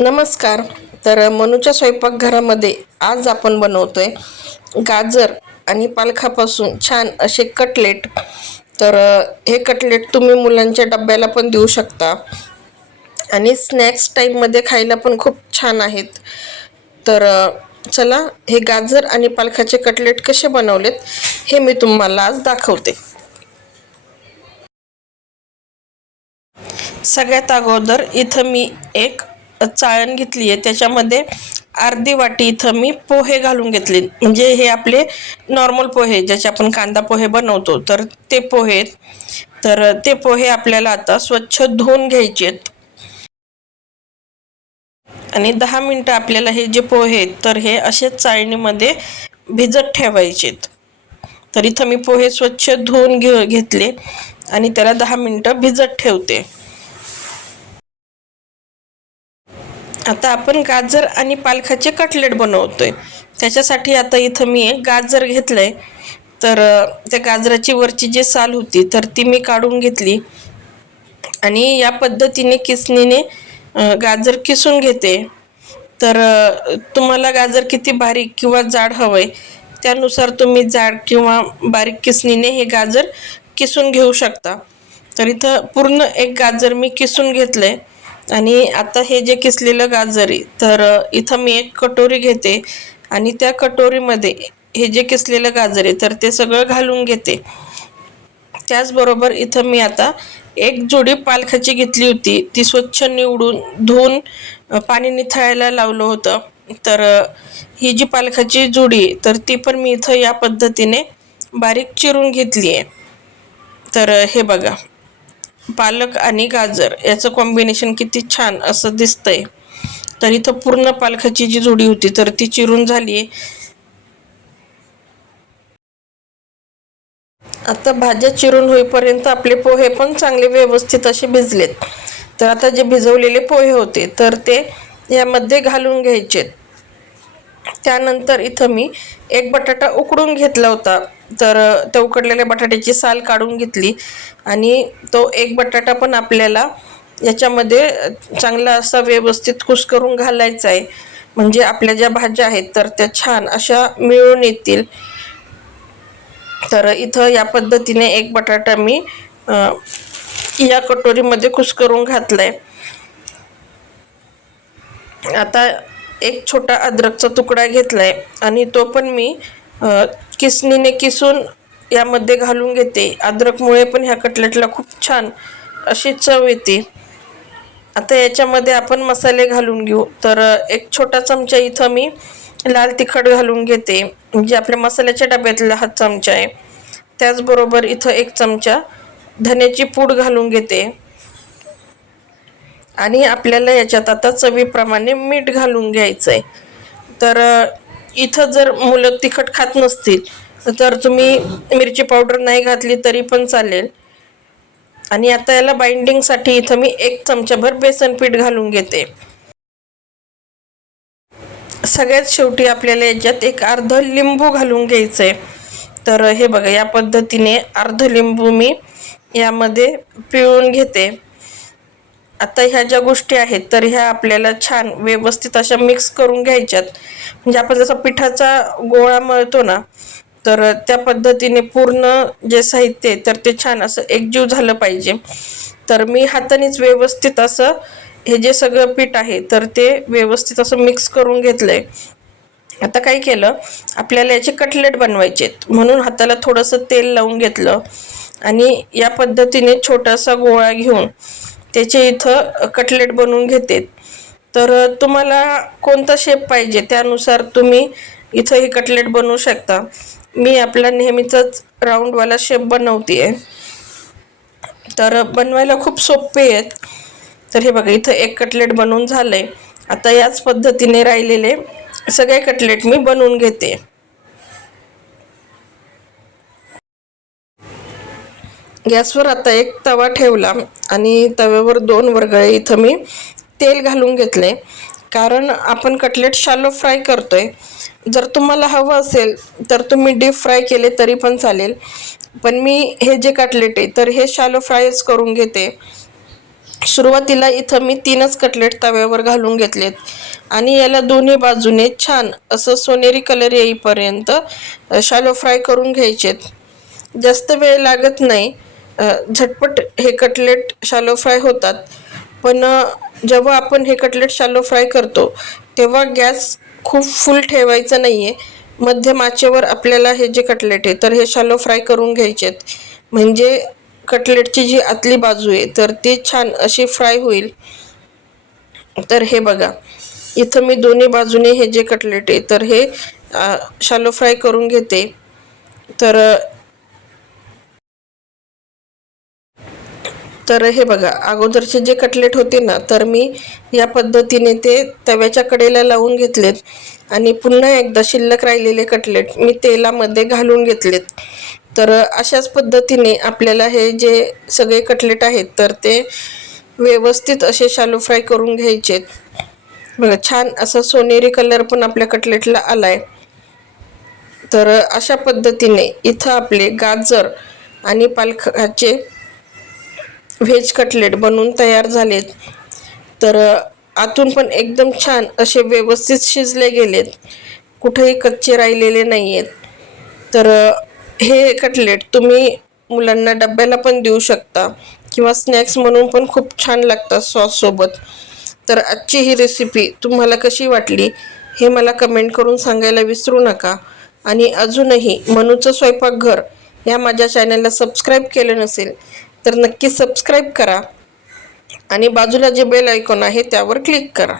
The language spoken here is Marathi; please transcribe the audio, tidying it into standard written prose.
नमस्कार. तर मनूच्या स्वयंपाकघरामध्ये आज आपण बनवतोय गाजर आणि पालकापासून छान असे कटलेट. तर हे कटलेट तुम्ही मुलांच्या डब्याला पण देऊ शकता आणि स्नॅक्स टाईममध्ये खायला पण खूप छान आहेत. तर चला हे गाजर आणि पालकाचे कटलेट कसे बनवलेत हे मी तुम्हाला आज दाखवते. सगळ्यात अगोदर इथं मी एक चाळण घेतली आहे, त्याच्यामध्ये अर्धी वाटी इथं मी पोहे घालून घेतले. म्हणजे हे आपले नॉर्मल पोहे ज्याचे आपण कांदा पोहे बनवतो, तर ते पोहे. तर ते पोहे आपल्याला आता स्वच्छ धुवून घ्यायचे आहेत आणि 10 मिनटं आपल्याला हे जे पोहे आहेत तर हे असे चाळणीमध्ये भिजत ठेवायचेत. तर इथं मी पोहे स्वच्छ धुवून घेतले आणि त्याला 10 मिनटं भिजत ठेवते. आता आपण गाजर आणि पालकाचे कटलेट बनवतोय. त्याच्यासाठी आता इथं मी एक गाजर घेतलंय. तर त्या गाजराची वरची जी साल होती तर ती मी काढून घेतली आणि या पद्धतीने किसणीने गाजर किसून घेते. तर तुम्हाला गाजर किती बारीक किंवा जाड हवंय त्यानुसार तुम्ही जाड किंवा बारीक किसणीने हे गाजर किसून घेऊ शकता. तर इथं पूर्ण एक गाजर मी किसून घेतलंय आणि आता हे जे किसलेलं गाजर आहे तर इथं मी एक कटोरी घेते आणि त्या कटोरीमध्ये हे जे किसलेलं गाजर आहे तर ते सगळं घालून घेते. त्याचबरोबर इथं मी आता एक जोडी पालकाची घेतली होती, ती स्वच्छ निवडून धुवून पाणी निथळायला लावलं होतं. तर ही जी पालकाची जोडी तर ती पण मी इथं या पद्धतीने बारीक चिरून घेतली आहे. तर हे बघा, पालक आणि गाजर याचं कॉम्बिनेशन किती छान असं दिसतंय. तर इथं पूर्ण पालकाची जी जोडी होती तर ती चिरून झाली. आता भाज्या चिरून होईपर्यंत आपले पोहे पण चांगले व्यवस्थित असे भिजलेत. तर आता जे भिजवलेले पोहे होते तर ते यामध्ये घालून घ्यायचे. त्यानंतर इथं मी एक बटाटा उकडून घेतला होता. तर त्या उकडलेल्या बटाट्याची साल काढून घेतली आणि तो एक बटाटा पण आपल्याला याच्यामध्ये चांगला असा व्यवस्थित कुस्करून घालायचा आहे. म्हणजे आपल्या ज्या भाज्या आहेत तर त्या छान अशा मिळून येतील. तर इथं या पद्धतीने एक बटाटा मी या कटोरीमध्ये कुस्करून घातलाय. आता एक छोटा अद्रकचा तुकडा घेतलाय आणि तो पण मी किसणीने किसून यामध्ये घालून घेते. अद्रकमुळे पण ह्या कटलेटला खूप छान अशी चव येते. आता याच्यामध्ये आपण मसाले घालून घेऊ. तर एक छोटा चमचा इथं मी लाल तिखट घालून घेते, म्हणजे आपल्या मसाल्याच्या डब्यातला हा चमचा आहे. त्याचबरोबर इथं एक चमचा धन्याची पूड घालून घेते आणि आपल्याला याच्यात आता चवीप्रमाणे मीठ घालून घ्यायचं आहे. तर इथं जर मुलं तिखट खात नसतील तर तुम्ही मिरची पावडर नाही घातली तरी पण चालेल. आणि आता याला बाइंडिंगसाठी इथं मी एक चमचाभर बेसन पीठ घालून घेते. सगळ्यात शेवटी आपल्याला याच्यात एक अर्ध लिंबू घालून घ्यायचं आहे. तर हे बघा, या पद्धतीने अर्ध लिंबू मी यामध्ये पिळून घेते. आता ह्या ज्या गोष्टी आहेत तर ह्या आपल्याला छान व्यवस्थित अशा मिक्स करून घ्यायच्यात. म्हणजे आपण जसा पिठाचा गोळा मळतो ना, तर त्या पद्धतीने पूर्ण जे साहित्य आहे तर ते छान असं एकजीव झालं पाहिजे. तर मी हातानेच व्यवस्थित असं हे जे सगळं पीठ आहे तर ते व्यवस्थित असं मिक्स करून घेतलंय. आता काय केलं, आपल्याला याचे कटलेट बनवायचे म्हणून हाताला थोडंसं तेल लावून घेतलं आणि या पद्धतीने छोटासा गोळा घेऊन त्याचे इथं कटलेट बनवून घेते. तर तुम्हाला कोणता शेप पाहिजे त्यानुसार तुम्ही इथं हे कटलेट बनवू शकता. मी आपला नेहमीचाच राऊंडवाला शेप बनवते. तर बनवायला खूप सोपे आहेत. तर हे बघा, इथं एक कटलेट बनवून झालंय. आता याच पद्धतीने राहिलेले सगळे कटलेट मी बनवून घेते. गॅसवर आता एक तवा ठेवला आणि तव्यावर 2 वरगळे इथं मी तेल घालून घेतले, कारण आपण कटलेट शॅलो फ्राय करतोय. जर तुम्हाला हवं असेल तर तुम्ही डीप फ्राय केले तरी पण चालेल, पण मी हे जे कटलेट आहे तर हे शॅलो फ्रायच करून घेते. सुरुवातीला इथं मी 3च कटलेट तव्यावर घालून घेतलेत आणि याला दोन्ही बाजूने छान असं सोनेरी कलर येईपर्यंत शॅलो फ्राय करून घ्यायचेत. जास्त वेळ लागत नाही, झटपट हे कटलेट शॅलो फ्राय होतात. पण जेव्हा आपण हे कटलेट शॅलो फ्राय करतो तेव्हा गॅस खूप फुल ठेवायचा नाही आहे. मध्यम आचेवर आपल्याला हे जे कटलेट आहे तर हे शॅलो फ्राय करून घ्यायचेत. म्हणजे कटलेटची जी आतली बाजू आहे तर ती छान अशी फ्राय होईल. तर हे बघा, इथं मी दोन्ही बाजूने हे जे कटलेट आहे तर हे शॅलो फ्राय करून घेते. तर हे बघा, अगोदरचे जे कटलेट होते ना तर मी या पद्धतीने ते तव्याच्या कडेला लावून घेतलेत आणि पुन्हा एकदा शिल्लक राहिलेले कटलेट मी तेलामध्ये घालून घेतलेत. तर अशाच पद्धतीने आपल्याला हे जे सगळे कटलेट आहेत तर ते व्यवस्थित असे शॅलो फ्राय करून घ्यायचेत. बघा, छान असा सोनेरी कलर पण आपल्या कटलेटला आलाय. तर अशा पद्धतीने इथं आपले गाजर आणि पालकाचे व्हेज कटलेट बनवून तयार झालेत. तर आतून पण एकदम छान असे व्यवस्थित शिजले गेलेत, कुठेही कच्चे राहिलेले नाही आहेत. तर हे कटलेट तुम्ही मुलांना डब्याला पण देऊ शकता किंवा स्नॅक्स म्हणून पण खूप छान लागतात सॉससोबत. तर आजची ही रेसिपी तुम्हाला कशी वाटली हे मला कमेंट करून सांगायला विसरू नका. आणि अजूनही मनूचं स्वयंपाकघर या माझ्या चॅनलला सबस्क्राईब केलं नसेल तर नक्की सबस्क्राईब करा आणि बाजूला जे बेल आयकॉन आहे त्यावर क्लिक करा.